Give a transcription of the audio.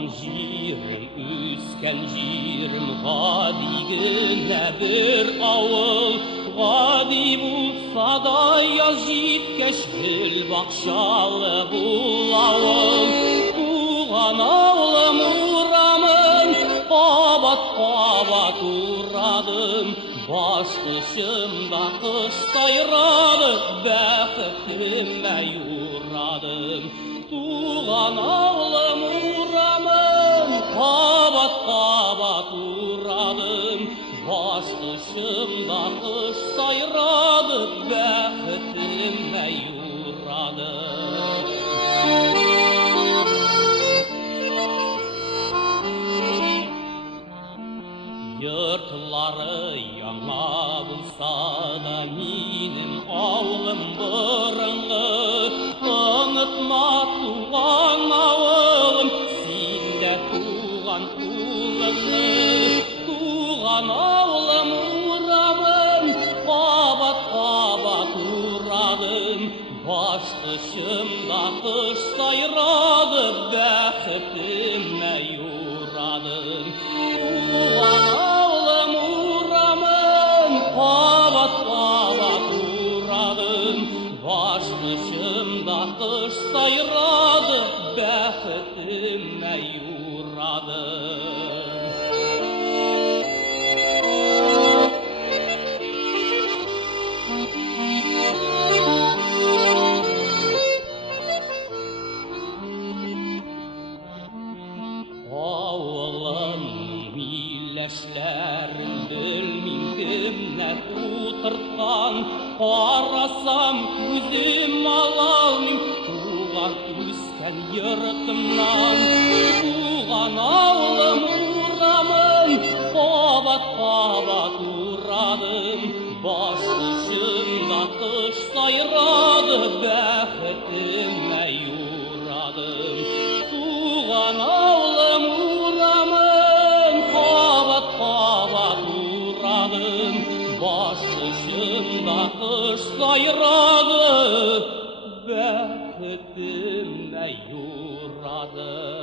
туған жерім, өскен жерім, ғадигіне бір ауыл. Ғади болса да яз жеткеш, гүл бақшалы бұл ауыл. Туған ауылым ұрамын, қабат-қабат ұрадым. Баштышымда қыстайрады, бәқітіме юрадым. Туған ауылым ұрамын, қабат-қабат ұрадым. Баштышымда қыстайрады, бәқітіме юрадым. Йыртлары яңа болса да менің ауылым бұрынғы. Ұнытма туған ауылым, сен де туған ұлыңды. Туған ауылым ұрамын, қабат-қабат ұрадым. Баштышымда қыш сайрады, бәқітіме юрадым. Туған ауылым ұрамын, қабат-қабат ұрадым. Баштышымда қыш сайрады, бәқітіме юрадым. Ауылымның миләшләрін білмейм кімнәр утыртқан. Қарасам көзім ала алмайм туған өскен йыртымнан. Туған ауылым ұрамын, қабат-қабат ұрадым. Баштышымда қыш сайрады, бәқітіме юрадым. Туған ауылым ұрамын, қабат-қабат ұрадым. Баштышымда қыш сайрады, бәқітіме юрадым.